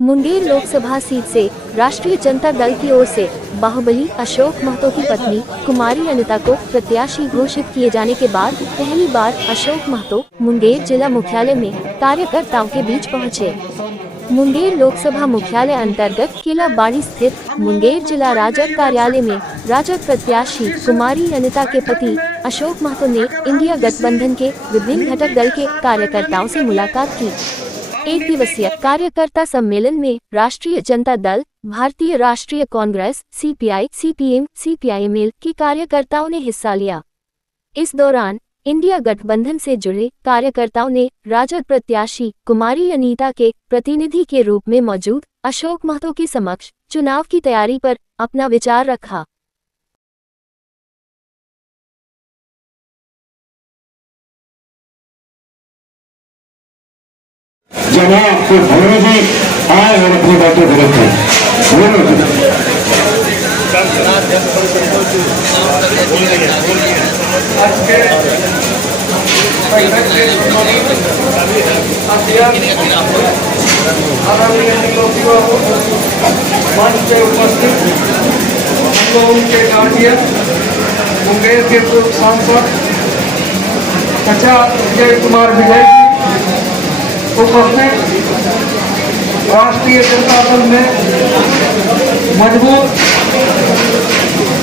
Munger Lok Sabha seat से राष्ट्रीय जनता दल की ओर से बाहुबली अशोक महतो की पत्नी कुमारी अनिता को प्रत्याशी घोषित किए जाने के बाद पहली बार अशोक महतो मुंगेर जिला मुख्यालय में कार्यकर्ताओं के बीच पहुंचे। मुंगेर लोकसभा मुख्यालय अंतर्गत किला बाड़ी स्थित मुंगेर जिला राजद कार्यालय में राजद प्रत्याशी कुमारी अनिता के पति अशोक महतो ने इंडिया गठबंधन के विभिन्न घटक दल के कार्यकर्ताओं से मुलाकात की। एक दिवसीय कार्यकर्ता सम्मेलन में राष्ट्रीय जनता दल, भारतीय राष्ट्रीय कांग्रेस, सीपीआई, सीपीएम, सीपीआईएमएल के कार्यकर्ताओं ने हिस्सा लिया। इस दौरान इंडिया गठबंधन से जुड़े कार्यकर्ताओं ने राजद प्रत्याशी कुमारी अनीता के प्रतिनिधि के रूप में मौजूद अशोक महतो के समक्ष चुनाव की तैयारी पर अपना विचार रखा। जब आपको भैरव जी आए और अपनी बातें रखें। मंच पे उपस्थित हम लोगों के गार्जियन, मुंगेर के पूर्व सांसद चाचा विजय कुमार विजय उपस्थित राष्ट्रीय जनता दल में मजबूत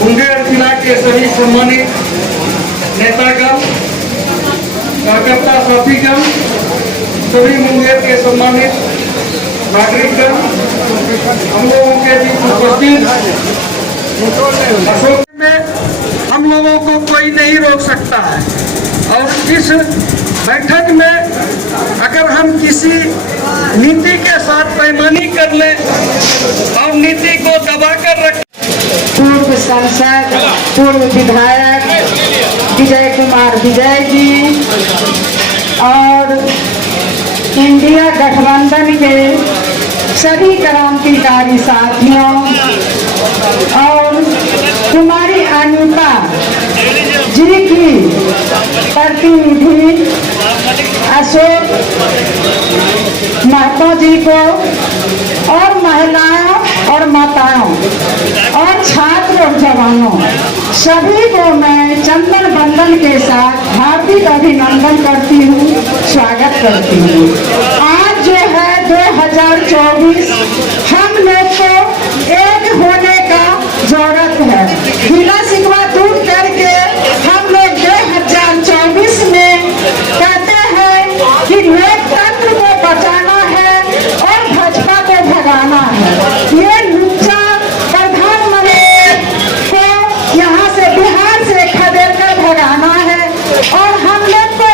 मुंगेर जिला के सभी सम्मानित नेतागण, कार्यकर्ता साथीगण, सभी मुंगेर के सम्मानित नागरिकगण, हम लोगों के बीच उपस्थित अशोक में हम लोगों को कोई नहीं रोक सकता है। और इस बैठक में अगर हम किसी नीति के साथ बेईमानी कर लें और नीति को दबा कर रखें। पूर्व सांसद, पूर्व विधायक विजय कुमार विजय जी और इंडिया गठबंधन के सभी क्रांतिकारी साथियों और कुमारी अनीता जी की प्रतिनिधि अशोक महतो जी को और महिलाओं और माताओं और छात्र और जवानों सभी को मैं चंदन बंदन के साथ हार्दिक अभिनंदन करती हूँ, स्वागत करती हूँ। आज जो है 2024 हम लोग को एक होने का जरूरत है। गिला शिकवा दूर करके हम लोग 2024 में कहते हैं कि लोकतंत्र को बचाना है और भाजपा को भगाना है। ये लुच्चा प्रधानमंत्री को यहाँ से बिहार से खदेड़ कर भगाना है और हम लोग को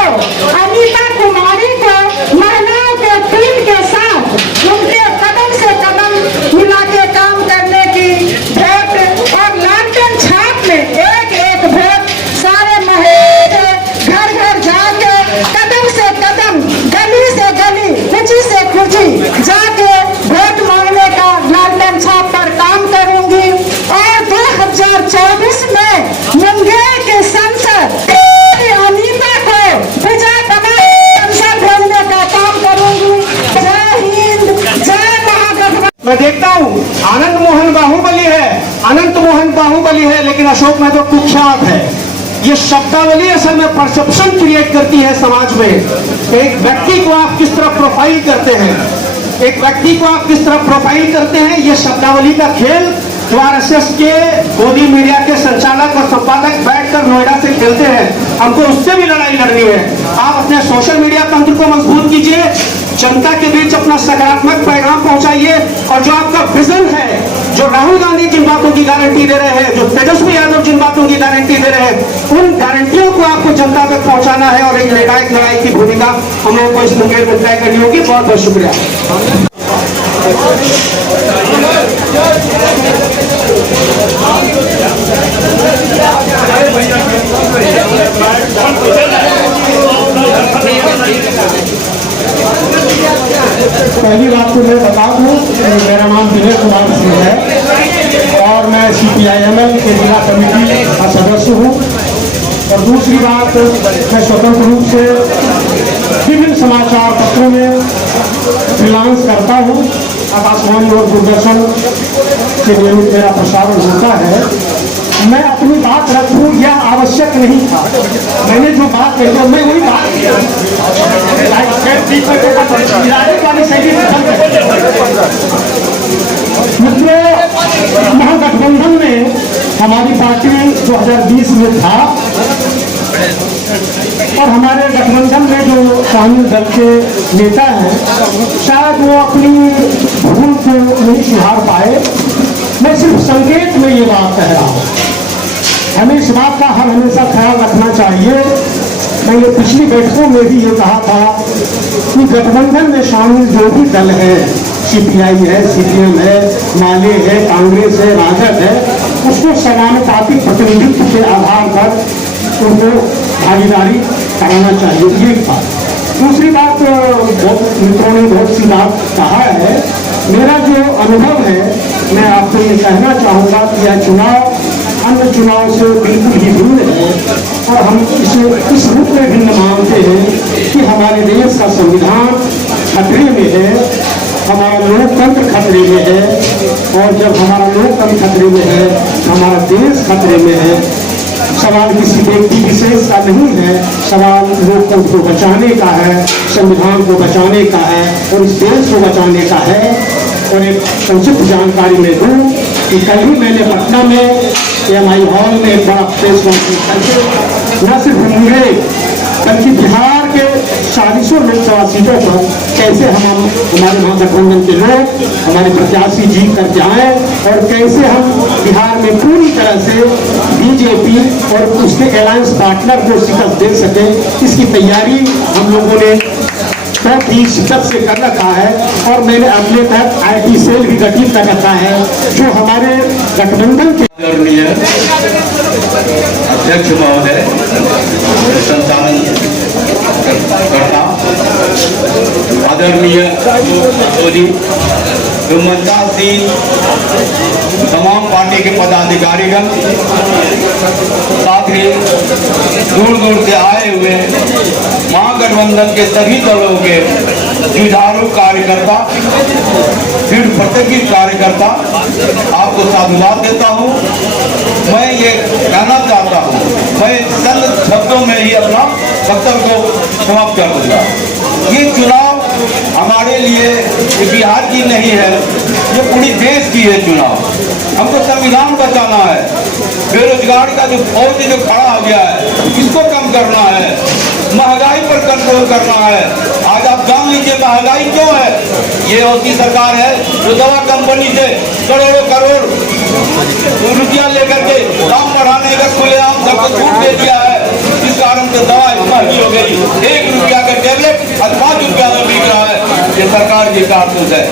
अनीता कुमारी को महिलाओं के टीम के साथ उनके कदम से कदम मिला के काम करने की भेंट और लालटेन छाप में एक एक भेंट सारे महिला घर घर जाके कदम से कदम, गली से गली, कुची से कुची जाके वोट मांगने का लालटेन छाप पर काम करूंगी और 2024 में मुंगेर के सांसद अनीता को विजय बना संसद भेजने का काम करूंगी। जय हिंद, जय महागठबंधन। मैं देखता हूँ अनंत मोहन बाहुबली है, लेकिन अशोक महतो कुख्यात है। ये शब्दावली असल में परसेप्शन क्रिएट करती है समाज में। एक व्यक्ति को आप किस तरह प्रोफाइल करते हैं, ये शब्दावली का खेल जो आरएसएस के मोदी मीडिया के संचालक और संपादक बैठकर नोएडा से खेलते हैं। हमको उससे भी लड़ाई लड़नी है। आप अपने सोशल मीडिया तंत्र को मजबूत कीजिए, जनता के बीच अपना सकारात्मक पैगाम पहुंचाइए और जो आपका विजन है, जो राहुल गांधी जिन बातों की गारंटी दे रहे हैं, जो तेजस्वी यादव जिन बातों की गारंटी दे रहे हैं, उन गारंटियों को आपको जनता तक पहुंचाना है और एक निर्णायक लड़ाई की भूमिका हम लोगों को इस मुंगेर में तय करनी होगी। बहुत बहुत शुक्रिया। पहली बात तो मैं बता दूं, मेरा नाम विजय कुमार सिंह है और मैं सीपीआईएमएल के जिला कमेटी का सदस्य हूं। और दूसरी बात, मैं स्वतंत्र रूप से विभिन्न समाचार पत्रों में फ्रीलांस करता हूं आकाशवाणी और दूरदर्शन से नियमित मेरा प्रसारण होता है, मैं अपनी बात रखूं यह आवश्यक नहीं था। मैंने जो बात कही है मैं वही बात मित्रों, महागठबंधन में हमारी पार्टी 2020 में था और हमारे गठबंधन में जो शामिल दल के नेता हैं शायद वो अपनी भूल को नहीं सुधार पाए। मैं सिर्फ संकेत में ये बात कह रहा हूँ, हमें इस बात का हर हमेशा ख्याल रखना चाहिए। मैंने पिछली बैठकों में भी ये कहा था कि गठबंधन में शामिल जो भी दल है, सीपीआई है, सीपीएम है, माले है, कांग्रेस है, राजद है, उसको समानुपातिक प्रतिनिधित्व के आधार पर उनको भागीदारी कराना चाहिए। ये बात। दूसरी बात, मित्रों ने बहुत सी बात कहा है। मेरा जो अनुभव है, मैं आपको ये कहना चाहूँगा कि यह चुनाव अन्य चुनाव से बिल्कुल ही भिन्न है और हम इसे इस रूप में भिन्न मानते हैं कि हमारे देश का संविधान खतरे में है, हमारा लोकतंत्र खतरे में है और जब हमारा लोकतंत्र खतरे में है, हमारा देश खतरे में है। सवाल किसी व्यक्ति विशेष का नहीं है, सवाल लोकतंत्र को बचाने का है, संविधान को बचाने का है और इस देश को बचाने का है। और एक संक्षिप्त जानकारी में दूं कि कल ही मैंने पटना में एमआई हॉल में एक बड़ा प्रेस कॉन्फ्रेंस करके न सिर्फ मुंगेर बल्कि बिहार के 40 लोकसभा सीटों पर कैसे हम हमारे महागठबंधन के लोग हमारे प्रत्याशी जीत करके आए और कैसे हम बिहार में पूरी तरह से बीजेपी और उसके अलायंस पार्टनर को शिकस्त दे सके, इसकी तैयारी हम लोगों ने बहुत ही शिद्दत से कर रखा है। और मैंने अपने तहत आईटी सेल भी गठित कर रखा है जो हमारे गठबंधन के अध्यक्ष महोदय, संचालन करता आदरणीय मोदी, तमाम पार्टी के पदाधिकारीगण, साथ ही दूर दूर से आए हुए महागठबंधन के सभी दलों के जुझारू कार्यकर्ता, दृढ़ प्रतिज्ञ कार्यकर्ता, आपको साधुवाद देता हूँ। मैं ये कहना चाहता हूँ, मैं सरल शब्दों में ही अपना वक्तव्य को समाप्त कर दूंगा। ये चुनाव हमारे लिए बिहार की नहीं है, ये पूरी देश की है चुनाव। हमको संविधान बचाना है, बेरोजगार का जो फौज जो खड़ा हो गया है इसको कम करना है, महंगाई पर कंट्रोल करना है। आज आप जान लीजिए महंगाई क्यों है। ये ऐसी सरकार है जो दवा कंपनी से करोड़ों करोड़ रुपया लेकर के दाम बढ़ाने का खुलेआम सबको छूट दे दिया है, जिस कारण से दवा महंगी हो गई। 1 रुपया का टेबलेट आज 5 रुपया में बिक रहा है। ये सरकार की कारतूस है।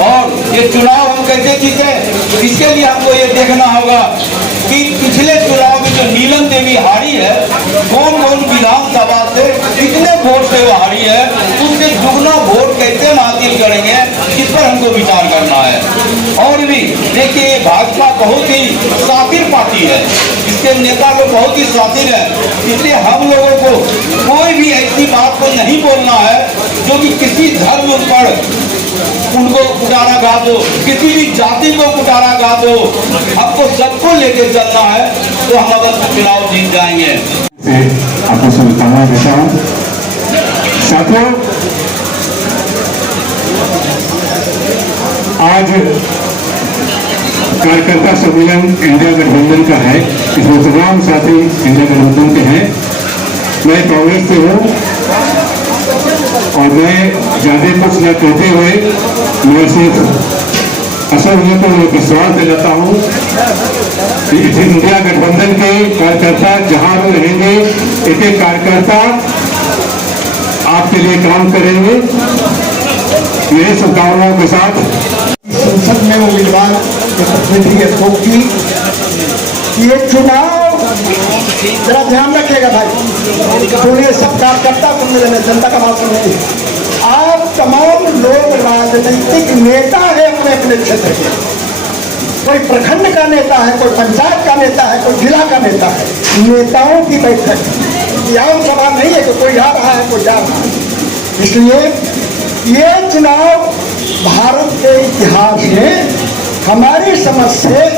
और ये चुनाव हम कैसे जीते, इसके लिए हमको ये देखना होगा कि पिछले चुनाव में जो नीलम देवी हारी है, कौन कौन विधानसभा से कितने वोट से वो हारी है, उससे दुगना वोट कैसे हासिल करेंगे, इस पर हमको विचार करना है। और भी देखिए, भाजपा बहुत ही शातिर पार्टी है, इसके नेता लोग बहुत ही शातिर है, इसलिए हम लोगों को कोई भी ऐसी बात को नहीं बोलना है जो कि किसी धर्म पर उनको कुटारा गा दो, किसी भी जाति को कुटारा गा दो। हमको सबको लेके चलना है तो हम अगर चुनाव जीत जाएंगे। आपको शुभकामनाएं देता हूँ। साथियों, आज कार्यकर्ता सम्मेलन इंडिया गठबंधन का है, इसमें तमाम साथी इंडिया गठबंधन के हैं। मैं कांग्रेस से हूँ और मैं ज्यादा कुछ न कहते हुए मैं सिर्फ असल में तो मैं विश्वास दिलाता हूँ कि इंडिया गठबंधन के कार्यकर्ता जहाँ भी रहेंगे, एक एक कार्यकर्ता आपके लिए काम करेंगे। मेरी शुभकामनाओं के साथ संसद में उम्मीदवार के प्रतिनिधि के शोक की ये चुनाव जरा ध्यान रखिएगा भाई, सुनिए, सब कार्यकर्ता सुनने देने, जनता का बात सुनिए। आप तमाम लोग राजनीतिक नेता है अपने अपने क्षेत्र के, कोई प्रखंड का नेता है, कोई पंचायत का नेता है, कोई जिला का नेता है। नेताओं की बैठक आम सभा नहीं है कि कोई आ रहा है कोई जा रहा है। इसलिए ये चुनाव भारत के इतिहास में हमारी समझ से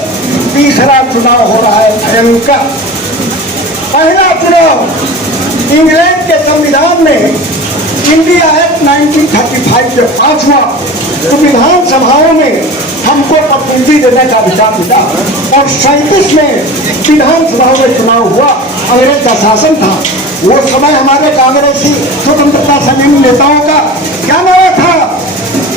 तीसरा चुनाव हो रहा है भयंकर। पहला चुनाव इंग्लैंड के संविधान में इंडिया एक्ट 1935 जब पास हुआ तो विधानसभाओं में हमको प्रतिनिधि देने का अधिकार मिला और 37 में विधानसभाओं में चुनाव हुआ। अंग्रेज का शासन था। वो समय हमारे कांग्रेसी स्वतंत्रता सेनानी नेताओं का क्या नारा था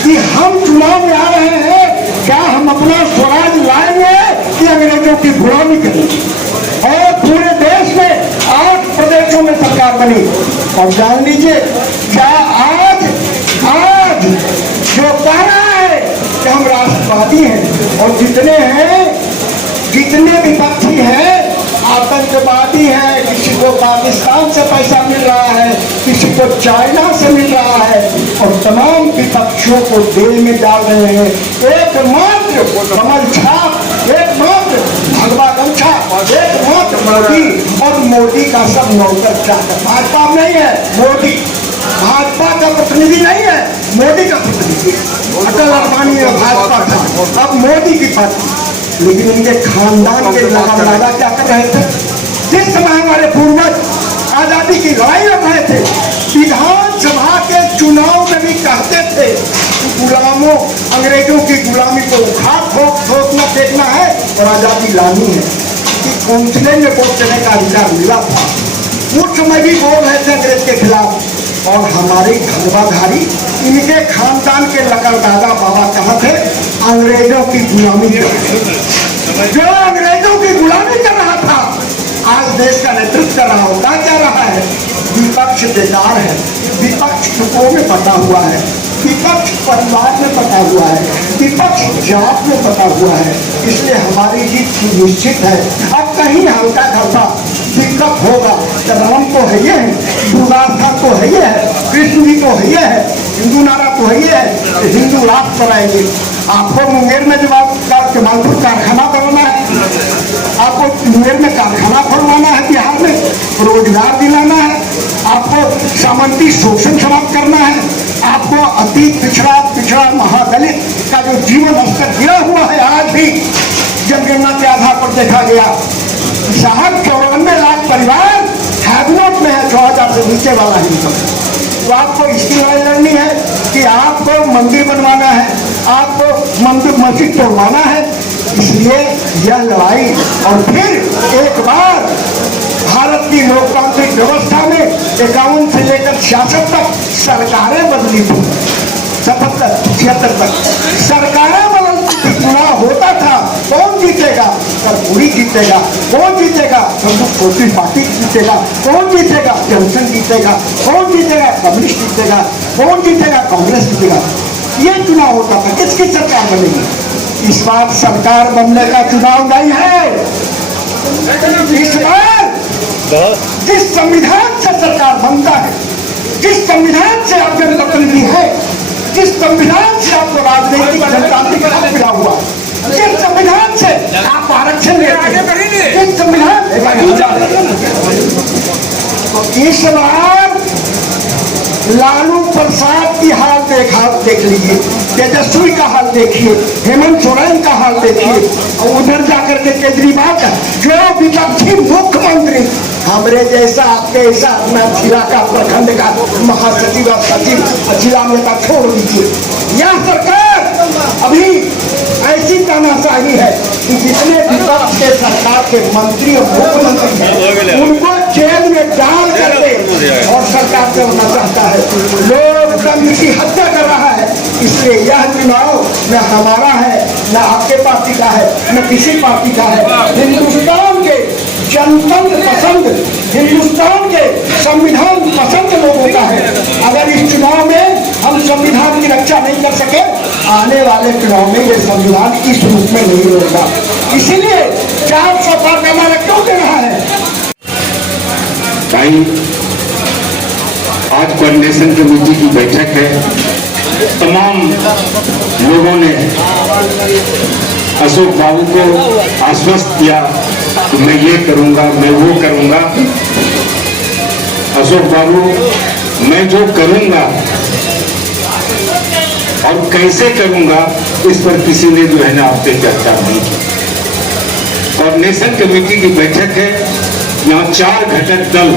कि हम चुनाव में आ रहे हैं, क्या हम अपना स्वराज लाएंगे कि अंग्रेजों की गुलामी करेंगे। और पूरे देश में 8 प्रदेशों में सरकार बनी। और जान लीजिए क्या आज जो कह रहा है कि हम राष्ट्रवादी हैं और जितने विपक्षी हैं आतंकवादी हैं, किसी को पाकिस्तान से पैसा मिल रहा है, किसी को चाइना से मिल रहा है और तमाम विपक्षियों को जेल में डाल रहे हैं। एकमात्र कमल छाप, एकमात्र भगवा गमछा, एकमात्र मोदी और मोदी का सब नौकर चाकर। भाजपा नहीं है, मोदी भाजपा का प्रतिनिधि नहीं है, मोदी का प्रतिनिधि। अटल अडवाणी में भाजपा था, अब मोदी की पार्टी। लेकिन इनके खानदान के लगा क्या कर रहे थे? जिस समय हमारे पूर्वज आजादी की लड़ाई लड़ रहे थे, विधानसभा के चुनाव में भी कहते थे गुलामों, अंग्रेजों की गुलामी को उखाड़ ठोकना फेंकना है और आजादी लानी है। कि काउंसिल में वोट देने का अधिकार मिला था। उस समय भी बोल रहे थे अंग्रेज के खिलाफ। और हमारे धर्माधारी इनके खानदान के लकड़दादा बाबा कहाँ थे? अंग्रेजों की गुलामी कर रहे थे। जो अंग्रेजों की गुलामी कर रहा था आज देश का नेतृत्व कर रहा होता क्या रहा है? विपक्ष बेकार है, विपक्ष टुकड़ों में बटा हुआ है, विपक्ष परिवार में बटा हुआ है, विपक्ष जात में बटा हुआ है। इसलिए हमारी जीत निश्चित है। अब कहीं हल्का खल्का दिक्कत होगा तो राम तो है ये है, दुर्गाथा तो है ये है, कृष्ण जी तो है ये है, हिंदू नारा तो है ये है, तो हिंदू राष्ट्र बनाएंगे। आपको मुंगेर में जब आपका जमालपुर कारखाना बनवाना है, आपको मुंगेर में कारखाना खोलवाना है, बिहार में रोजगार दिलाना है, आपको सामंती शोषण समाप्त करना है, आपको अति पिछड़ा महादलित का जो जीवन स्तर गिरा हुआ है आज भी जनगणना के आधार पर देखा गया। साहब 94 लाख परिवार हैबिनोट में है, 6000 से नीचे वाला ही। तो आपको इसकी लड़ाई लड़नी है कि आपको मंदिर बनवाना है, आपको मंदिर मस्जिद तोड़वाना है। इसलिए यह लड़ाई और फिर एक बार भारत की लोकतांत्रिक व्यवस्था में 51 से लेकर 66 तक सरकारें बदली थी, 77 76 तक सरकारें बदलती थी। चुनाव होता था, कौन जीतेगा? कर्पूरी जीतेगा। कौन जीतेगा? छोटी पार्टी जीतेगा। कौन जीतेगा? जनसंघ जीतेगा। कौन जीतेगा? कम्युनिस्ट जीतेगा। कौन जीतेगा? कांग्रेस जीतेगा। ये चुनाव होता था। किसकी सरकार बनेगी? इस बार सरकार बनने का चुनाव नहीं है। इस बार जिस संविधान से सरकार बनता है, जिस संविधान से आप जनप्रतिनिधि है, जिस संविधान से आपको राजनीतिक जनतांत्रिक हक मिला हुआ, जिस संविधान से आप आरक्षण लेते हैं, जिस संविधान इस बार लालू प्रसाद की हाल देख लीजिए, तेजस्वी का हाल देखिए, हेमंत सोरेन का हाल देखिए, और उधर जाकर के केजरीवाल का जो विपक्षी मुख्यमंत्री हमरे जैसा आपके ऐसा अपना जिला का प्रखंड का महासचिव और सचिव जिला में का छोड़ दीजिए। यह सरकार अभी ऐसी तानाशाही है कि जितने विपक्ष के सरकार के मंत्री और मुख्यमंत्री हैं उनको जेल में डाल करके और सरकार से होना चाहता है। लोकतंत्र की हत्या कर रहा है। इसलिए यह चुनाव न हमारा है, न आपके पार्टी का है, न किसी पार्टी का है। हिंदुस्तान के जनतंत्र पसंद, हिंदुस्तान के संविधान पसंद लोगों का है। अगर इस चुनाव में हम संविधान की रक्षा नहीं कर सके, आने वाले चुनाव में ये संविधान इस रूप में नहीं होगा। इसीलिए 400 पार का नारा क्यों दे रहा है? आज कोऑर्डिनेशन कमेटी की बैठक है। तमाम लोगों ने अशोक बाबू को आश्वस्त किया कि मैं ये करूंगा, मैं वो करूंगा। अशोक बाबू, मैं जो करूंगा और कैसे करूंगा इस पर किसी ने जो है ना आपसे चर्चा नहीं की। कोऑर्डिनेशन कमेटी की बैठक है, यहाँ 4 घटक दल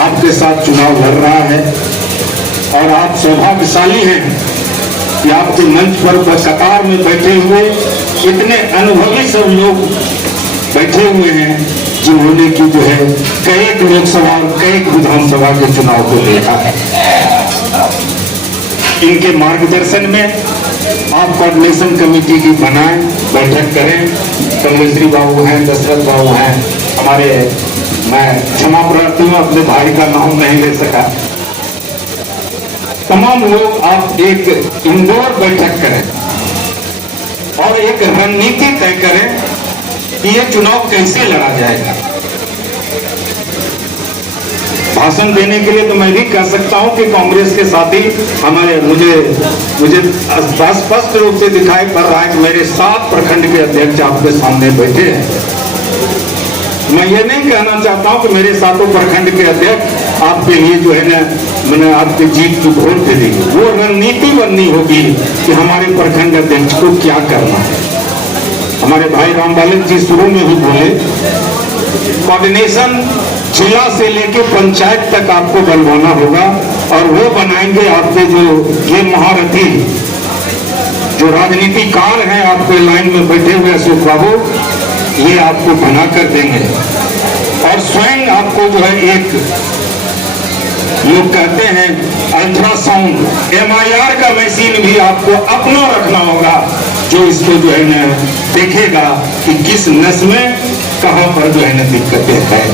आपके साथ चुनाव लड़ रहा है और आप सौभाग्यशाली हैं कि आपके मंच पर कतार में बैठे हुए इतने अनुभवी सब लोग बैठे हुए हैं जिन्होंने की जो है कई लोकसभा और कई विधानसभा के चुनाव को देखा है। इनके मार्गदर्शन में आप कोऑर्डिनेशन कमेटी की बनाएं, बैठक करें। कमलेश्वरी बाबू हैं, दशरथ बाबू हैं हमारे, मैं क्षमा प्रार्थी हूँ अपने भाई का नाम नहीं ले सका। तमाम लोग आप एक इंदौर बैठक करें और एक रणनीति तय करें कि ये चुनाव कैसे लड़ा जाएगा। भाषण देने के लिए तो मैं भी कह सकता हूं कि कांग्रेस के साथी हमारे मुझे स्पष्ट रूप से दिखाई पड़ रहा है कि मेरे 7 प्रखंड के अध्यक्ष आपके सामने बैठे हैं। मैं ये नहीं कहना चाहता हूं कि मेरे 7 प्रखंड के अध्यक्ष आपके लिए जो है ना मैंने आपके जीत की वोट दे देंगे। वो रणनीति बननी होगी कि हमारे प्रखंड अध्यक्ष को क्या करना है। हमारे भाई राम बालक जी शुरू में ही बोले, कोऑर्डिनेशन जिला से लेके पंचायत तक आपको बनवाना होगा और वो बनाएंगे आपके जो ये महारथी जो राजनीतिकार हैं आपके लाइन में बैठे हुए अशोक बाबू, ये आपको बना कर देंगे और स्वयं आपको जो है एक लोग कहते हैं अल्ट्रासाउंड MIR का मशीन भी आपको अपना रखना होगा जो इसको जो है ना देखेगा कि किस नस में कहां पर जो है ना दिक्कतें हैं।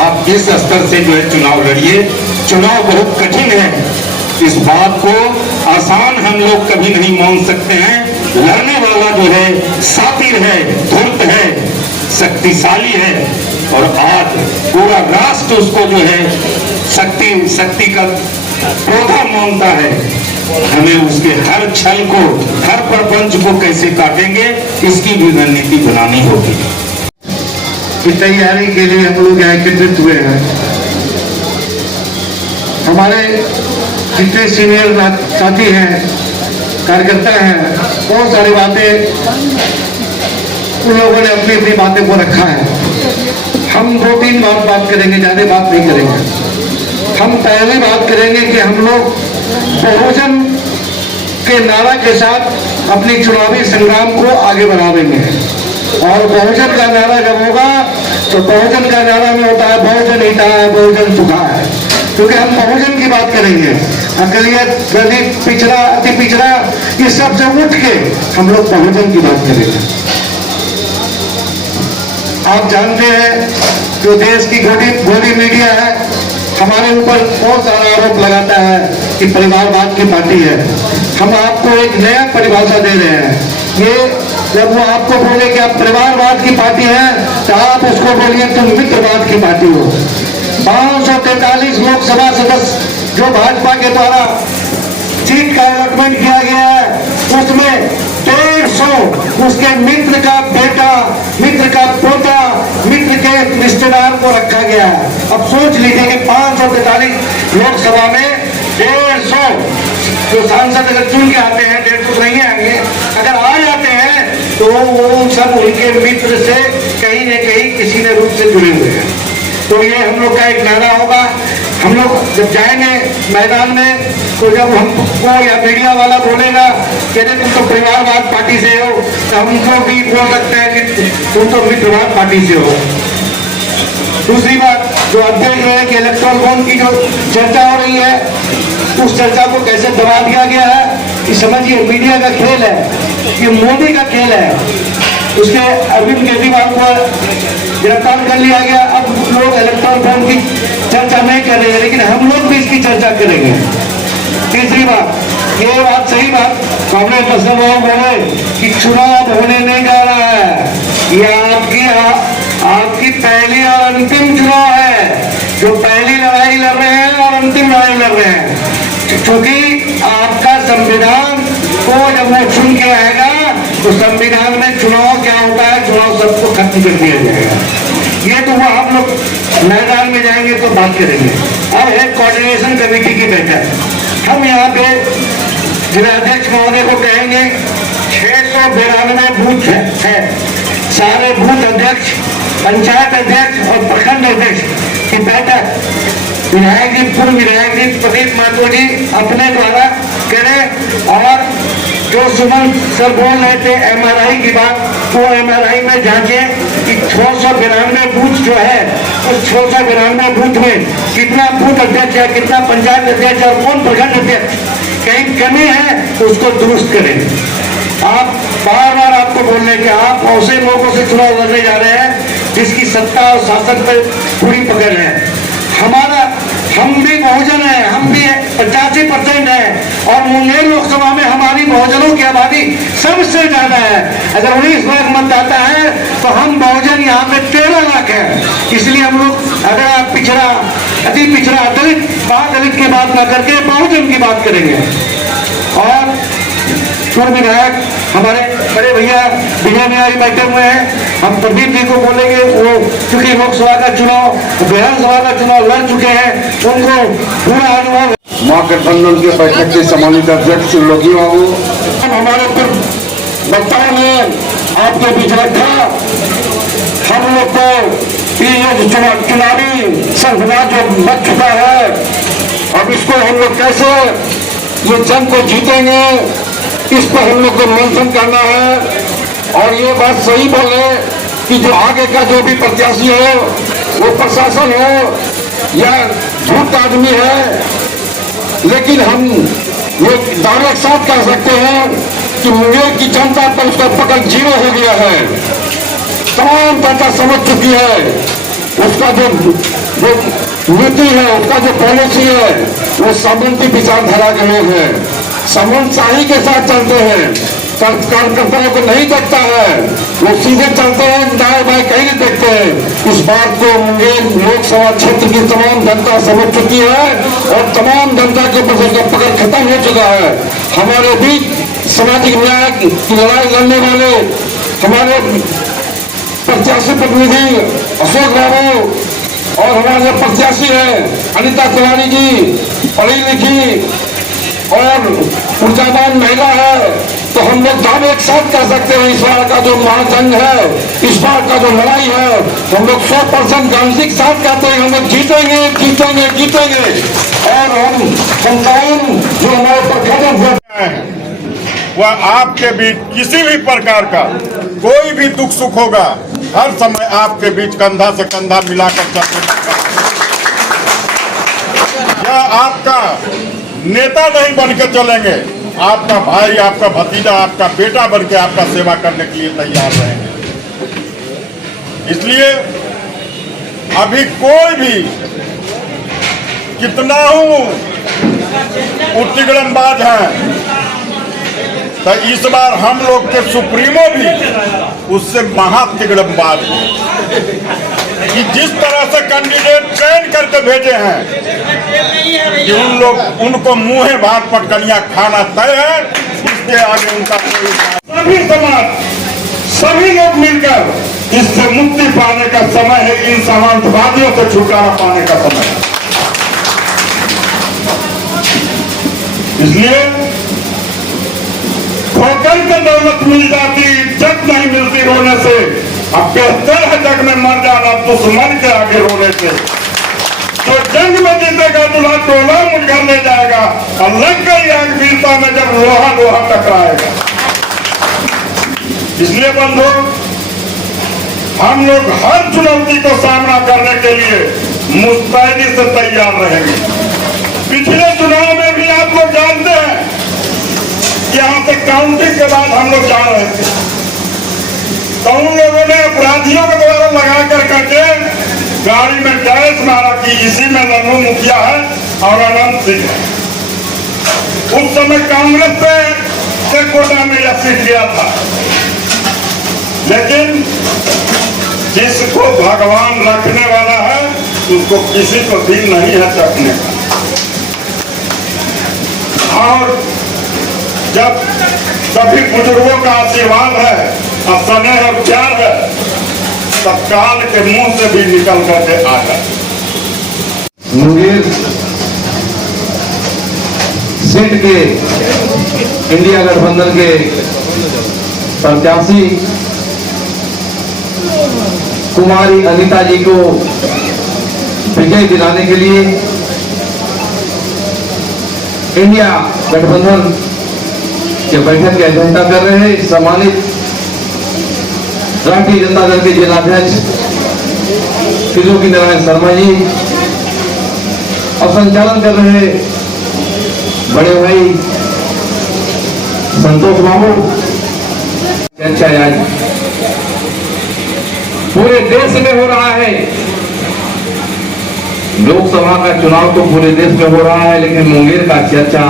आप इस स्तर से जो है चुनाव लड़िए। चुनाव बहुत कठिन है, इस बात को आसान हम लोग कभी नहीं मान सकते हैं। लड़ने वाला जो है सातिर है, धूर्त है, शक्तिशाली है और आज पूरा राष्ट्र उसको जो है शक्ति का पौधा मानता है। हमें उसके हर छल को, हर प्रपंच को कैसे काटेंगे इसकी भी रणनीति बनानी होगी। की तैयारी के लिए हम लोग एकत्रित हुए हैं। हमारे जितने सीनियर साथी हैं, कार्यकर्ता हैं, बहुत सारी बातें उन लोगों ने अपनी अपनी बातें को रखा है। हम 2-3 बात करेंगे, ज्यादा बात नहीं करेंगे। हम पहली बात करेंगे कि हम लोग बहुजन के नारा के साथ अपनी चुनावी संग्राम को आगे बढ़ावेंगे और बहुजन का नारा जब होगा तो बहुजन का नारा में होता है बहुजन हिता है, बहुजन सुखा है, क्योंकि हम बहुजन की बात करेंगे। अकलियत, दलित, पिछड़ा, अति पिछड़ा, ये सब जब उठ के हम लोग बहुजन की बात करेंगे। आप जानते हैं जो देश की गोदी मीडिया है हमारे ऊपर बहुत सारा आरोप लगाता है कि परिवारवाद की पार्टी है। हम आपको एक नया परिभाषा दे रहे हैं। ये जब वो आपको बोले कि आप परिवारवाद की पार्टी है तो आप उसको बोलिए तुम मित्रवाद की पार्टी हो। 543 लोकसभा सदस्य जो भाजपा के द्वारा सीट का अलॉटमेंट किया गया है उसमें 150 उसके मित्र का बेटा, मित्र का पोता, मित्र के रिश्तेदार को रखा गया है। अब सोच लीजिए कि 543 लोकसभा में 150 जो सांसद अगर चुन के आते हैं, 150 नहीं आएंगे, अगर आ जाते हैं तो वो सब उनके मित्र से कहीं न कहीं किसी न रूप से जुड़े हुए हैं। तो ये हम लोग का एक नारा होगा। हम लोग जब जाएंगे मैदान में तो जब हमको या मीडिया वाला बोलेगा कि तुम तो परिवारवाद पार्टी से हो तो हमको भी बोल सकते हैं कि तुम तो मित्रवाद पार्टी से हो। दूसरी बात जो अब देख रहे हैं कि इलेक्ट्रॉन बॉन्ड की जो चर्चा हो रही है उस चर्चा को कैसे दबा दिया गया है, ये समझिए मीडिया का खेल है, ये मोदी का खेल है। उसके अरविंद केजरीवाल को गिरफ्तार कर लिया गया। अब लोग इलेक्ट्रॉन बॉन्ड की चर्चा नहीं कर रहे हैं, लेकिन हम लोग भी इसकी चर्चा करेंगे। तीसरी बात, ये बात सही बात कांग्रेस प्रसन्न बोले कि चुनाव होने नहीं जा रहा है, ये आपकी पहली और अंतिम चुनाव है। जो पहली लड़ाई लड़ रहे हैं और अंतिम लड़ाई लड़ रहे हैं, क्योंकि आपका संविधान को जब वो चुन के आएगा तो संविधान में चुनाव क्या होता है, चुनाव सबको खत्म कर दिया जाएगा। ये तो वो हम लोग मैदान में जाएंगे तो बात करेंगे। अब है कोऑर्डिनेशन कमेटी की बैठक। हम यहाँ पे जिलाध्यक्ष महोदय को कहेंगे 692 बूथ है। सारे बूथ अध्यक्ष, पंचायत अध्यक्ष और प्रखंड अध्यक्ष की बैठक विधायक जी, पूर्व विधायक जी प्रदीप महतो जी अपने द्वारा करें। और जो सुमन सर बोल रहे थे MRI की बात, वो MRI में जांचे कि 692 बूथ जो है उस 692 बूथ में कितना बूथ अध्यक्ष है, कितना पंचायत अध्यक्ष और कौन प्रखंड अध्यक्ष, कहीं कमी है तो उसको दुरुस्त करें। आप बार बार आपको बोलने के आप ऐसे लोगों से चुनाव लड़ने जा रहे हैं जिसकी सत्ता और शासन पर पूरी पकड़ है। हम भी बहुजन है, हम भी 85% है और मुंगेर लोकसभा में हमारी बहुजनों की आबादी सबसे ज्यादा है। अगर 19 लाख मतदाता है तो हम बहुजन यहाँ पे 13 लाख है। इसलिए हम लोग, अगर आप पिछड़ा, अति पिछड़ा, दलित, महादलित की बात ना करके बहुजन की बात करेंगे। और पूर्व विधायक हमारे बड़े भैया विजय न्याय बैठे हुए हैं, हम प्रदीप जी को बोलेंगे, वो चूंकि लोकसभा का चुनाव, विधानसभा का चुनाव लड़ चुके हैं, उनको पूरा अनुभव। महागठबंधन के बैठक के सम्मानित अध्यक्ष लोकी बाबू, हमारे वक्ताओं ने आपके बीच रखा, हम लोग को ये चुनावी संघर्ष जो मच चुका है, अब इसको हम लोग कैसे ये जंग को जीतेंगे, इस पर हम लोग को मंथन करना है। और ये बात सही बोले कि जो आगे का जो भी प्रत्याशी है वो प्रशासन हो या झूठ आदमी है, लेकिन हम ये दावे के साथ कह सकते हैं कि मुंगेर की जनता पर उसका पकड़ 0 हो गया है। तमाम जनता समझ चुकी है, उसका जो नीति है, उसका जो पॉलिसी है, वो सामंती विचारधारा के लोग हैं, सामंतशाही के साथ चलते हैं, कार्यकर्ताओं को नहीं देखता है, वो सीधे चलते हैं, दाएं बाएं कहीं नहीं देखते हैं। इस बात को मुंगेर लोकसभा क्षेत्र की तमाम जनता समझ चुकी है और तमाम जनता के ऊपर उसका पकड़ खत्म हो चुका है। हमारे बीच सामाजिक न्याय की लड़ाई लड़ने वाले हमारे प्रत्याशी प्रतिनिधि अशोक बाबू और हमारे प्रत्याशी है अनिता तिवारी जी, पढ़ी लिखी और ऊर्जावान महिला है, तो हम लोग दावे एक साथ कर सकते हैं इस बार का जो महाजंग है, इस बार का जो लड़ाई है, हम लोग 100% गांधी के साथ कहते हैं, हम लोग जीतेंगे जीतेंगे जीतेंगे। और हम संतान जो हमारे ऊपर खत्म होता है, वह आपके बीच किसी भी प्रकार का कोई भी दुख सुख होगा, हर समय आपके बीच कंधा से कंधा मिलाकर चलते। यह आपका नेता नहीं बनकर चलेंगे, आपका भाई, आपका भतीजा, आपका बेटा बनकर आपका सेवा करने के लिए तैयार रहेंगे। इसलिए अभी कोई भी कितना हूं उतिगड़नबाज है, तो इस बार हम लोग के सुप्रीमो भी उससे महातिगड़नबाज है कि जिस तरह से कैंडिडेट ट्रेन करके भेजे हैं कि उन लोग उनको मुंह भात पटकनिया खाना तय है, इसके आगे उनका कोई सभी समाज, सभी लोग मिलकर इससे मुक्ति पाने का समय है, इन सामंतवादियों से छुटकारा पाने का समय है। इसलिए ठोकर के दौलत मिल जाती, इज्जत नहीं मिलती रोने से। अब बेहतर है जग में मर जाना दुश्मन के आगे रोने से। तो जंग में जीतेगा दूल्हा टोला मुझघर ले जाएगा, और लग गई आग वीरता में जब लोहा लोहा टकराएगा। इसलिए बंधु, हम लोग हर चुनौती को सामना करने के लिए मुस्तैदी से तैयार रहेंगे। पिछले चुनाव में भी आप लोग जानते हैं, यहाँ से काउंटिंग के बाद हम लोग जा रहे थे, तो उन लोगों ने अपराधियों के द्वारा लगा कर करके गाड़ी में गैस मारा कि इसी में लल्लू मुखिया है और अनंत सिंह है। उस समय कांग्रेस से कोटा में यह सीट गया था, लेकिन जिसको भगवान रखने वाला है उसको किसी को दिन नहीं है चखने का। और जब सभी बुजुर्गों का आशीर्वाद है और स्नेह और प्यार है, तब काल के मुंह से भी निकल करके आ जाए। मुंगेर सीट के इंडिया गठबंधन के प्रत्याशी कुमारी अनीता जी को विजय दिलाने के लिए इंडिया गठबंधन के बैठक की अध्यक्षता कर रहे हैं सम्मानित राष्ट्रीय जनता दल के जिलाध्यक्ष त्रिलोकी नारायण शर्मा जी और संचालन कर रहे बड़े भाई संतोष बाबू। अच्छा, आज पूरे देश में हो रहा है लोकसभा का चुनाव, तो पूरे देश में हो रहा है, लेकिन मुंगेर का चर्चा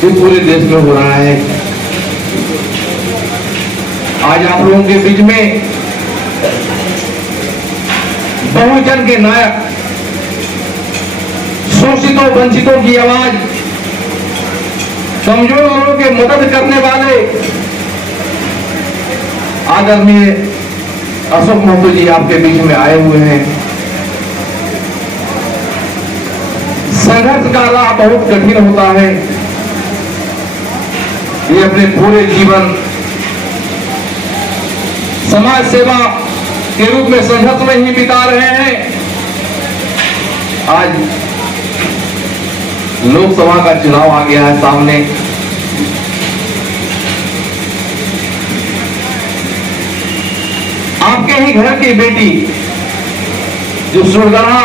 भी पूरे देश में हो रहा है। आज आप लोगों के बीच में बहुजन के नायक, शोषितों वंचितों की आवाज, कमजोर लोगों के मदद करने वाले आदरणीय अशोक महतो जी आपके बीच में आए हुए हैं। संघर्ष का राह बहुत कठिन होता है। ये अपने पूरे जीवन समाज सेवा के रूप में संघर्ष में ही बिता रहे हैं। आज लोकसभा का चुनाव आ गया है सामने। आपके ही घर की बेटी जो सुरगढ़ा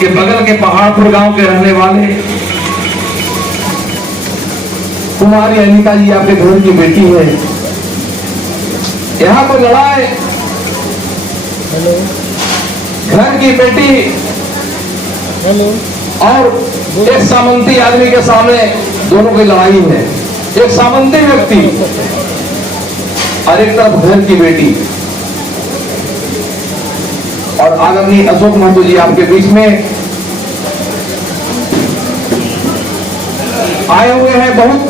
के बगल के पहाड़पुर गांव के रहने वाले कुमारी अनीता जी आपके घर की बेटी है। यहां पर लड़ाई घर की बेटी और एक सामंती आदमी के सामने दोनों की लड़ाई है। एक सामंती व्यक्ति और एक तरफ घर की बेटी। और आदरणीय अशोक महतो जी आपके बीच में आए हुए हैं, बहुत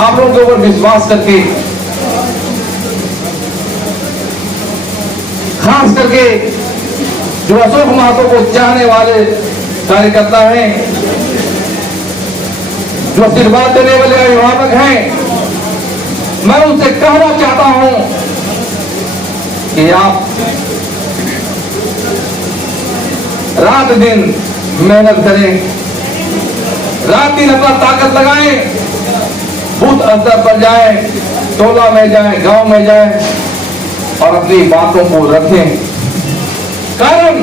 आप लोगों के ऊपर विश्वास करके, खास करके जो अशोक महतो को चाहने वाले कार्यकर्ता हैं, जो आशीर्वाद देने वाले अभिभावक हैं, मैं उनसे कहना चाहता हूं कि आप रात दिन मेहनत करें, रात दिन अपना ताकत लगाएं, बूथ स्तर पर जाएं, टोला में जाएं, गांव में जाएं और अपनी बातों को रखें। कारण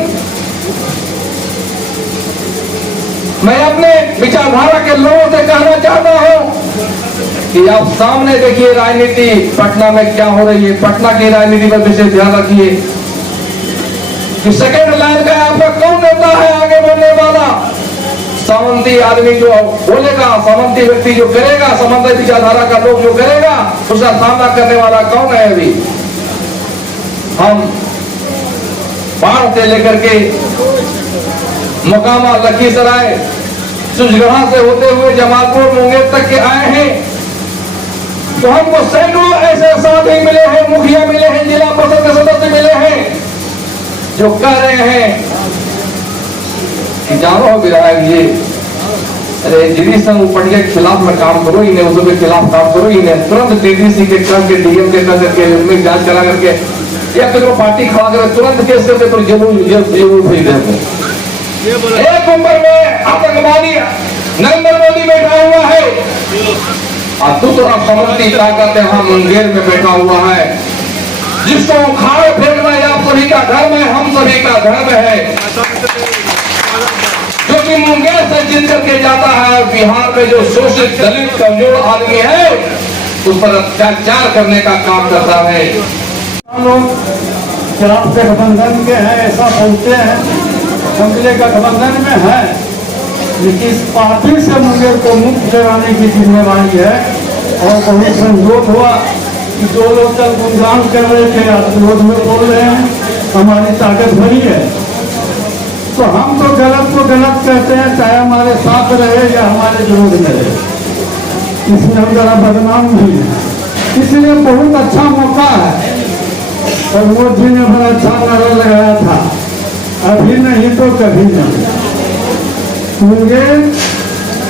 मैं अपने विचारधारा के लोगों से कहना चाहता हूं कि आप सामने देखिए राजनीति पटना में क्या हो रही है। पटना की राजनीति पर विशेष ध्यान रखिए कि सेकेंड लाइन का आपका कौन नेता है आगे बढ़ने वाला। सामंती आदमी जो बोलेगा, सामंती व्यक्ति जो करेगा, सामंती विचारधारा का लोग जो करेगा, उसका सामना करने वाला कौन है। अभी हम बाढ़ से लेकर के मोकामा, लखीसराय, सुजगढ़ा से होते हुए जमालपुर, मुंगेर तक के आए हैं, तो हमको सैकड़ों ऐसे साथी मिले हैं, मुखिया मिले हैं, जिला परिषद के सदस्य मिले हैं, जो कह रहे हैं कि जानो हो विधायक जी, अरे जिरी संघ उपटिया के खिलाफ में काम करो, इन्हें उसके खिलाफ काम करो, इन्हें तुरंत डीडीसी के करके, डीएम के करके, उनमें जांच करा करके, या तो पार्टी खड़ा कर तुरंत केस करके तो जरूर भेज देंगे। एक उम्र में आतंकवादी नरेंद्र मोदी बैठा हुआ है और दूसरा सामंती ताकत यहाँ मुंगेर में बैठा हुआ है, जिसको उखाड़ फेंकना आप सभी का धर्म है, हम सभी का धर्म है, जो कि मुंगेर से जीत करके जाता है। बिहार में जो शोषित, दलित, कमजोर आदमी है उस पर अत्याचार करने का काम करता है। हम लोग शराब के गठबंधन के हैं ऐसा बोलते हैं, कंपनी गठबंधन में है, लेकिन इस पार्टी से मुंगेर को मुक्त कराने की जिम्मेवारी है। और बहुत संयोग हुआ कि जो लोग कल गुणगान कर रहे थे आज विरोध में बोल रहे हैं, हमारी ताकत भरी है। तो हम तो गलत को गलत कहते हैं, चाहे हमारे साथ रहे या हमारे विरोध में रहे, इसमें हम जरा बदनाम भी हैं। इसलिए बहुत अच्छा मौका है। प्रमोद जी ने बड़ा अच्छा नारा लगाया था, अभी नहीं तो कभी नहीं। मुंगेर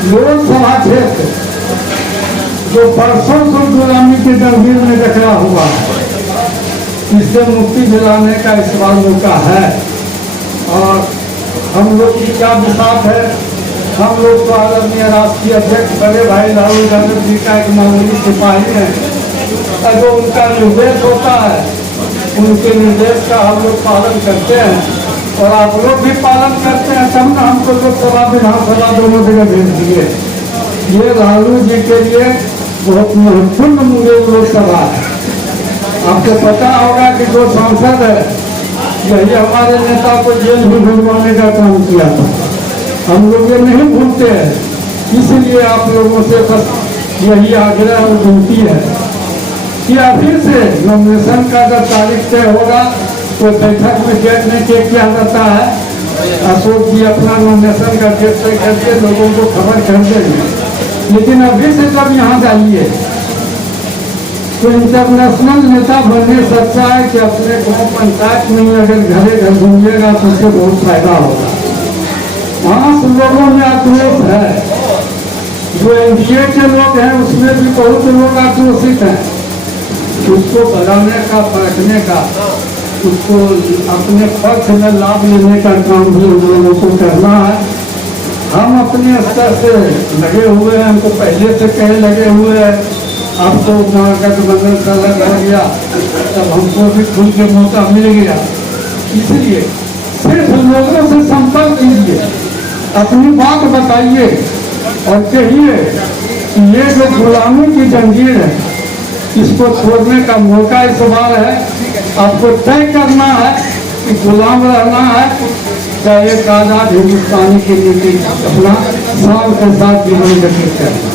लोकसभा क्षेत्र जो बरसों से गुलामी के जंजीर में जकड़ा हुआ है, इससे मुक्ति दिलाने का इस बार मौका है। और हम लोग की क्या विश्वास है, हम लोग तो आदरणीय राष्ट्रीय अध्यक्ष बड़े भाई राहुल गांधी जी का एक मामूली सिपाही है। जो उनका निर्देश होता है, उनके निर्देश का हम लोग पालन करते हैं और आप लोग भी पालन करते हैं, तब ना हमको लोकसभा विधानसभा दोनों जगह भेज दिए। ये लालू जी के लिए बहुत महत्वपूर्ण मुंगेर लोकसभा है। आपको पता होगा कि जो सांसद है, यही हमारे नेता को जेल में भिजवाने का काम किया था। हम लोग ये नहीं भूलते हैं, इसलिए आप लोगों से बस यही आग्रह और विनती है कि अभी से नॉमिनेशन का जब तारीख तय होगा तो बैठक में डेट में तय किया जाता है। अशोक जी अपना नॉमिनेशन का डेट तय करके लोगों को खबर कर देंगे। लेकिन अभी से जब यहाँ जाइए तो इंटरनेशनल नेता बनने सच्चा है कि अपने गांव पंचायत में अगर घरे घर घूमिएगा तो उससे बहुत फायदा होगा। वहाँ से लोगों में आक्रोश है, जो एनडीए के लोग हैं उसमें भी बहुत लोग आक्रोशित हैं। उसको बढ़ाने का, परखने का, उसको अपने पक्ष में लाभ लेने का काम भी उन लोगों को करना है। हम अपने स्तर से लगे हुए हैं, हमको पहले से कहे लगे हुए हैं। अब तो महागठबंधन का अलग हो गया, तब हमको भी खुल के मौका मिल गया। इसलिए सिर्फ लोगों से संपर्क कीजिए, अपनी बात बताइए और कहिए कि ये जो गुलामी की जंजीर है, इसको छोड़ने का मौका इस बार है। आपको तय करना है कि गुलाम रहना है, चाहे एक आजाद हिंदुस्तानी के लिए अपना शान के साथ जीवन व्यतीत करना।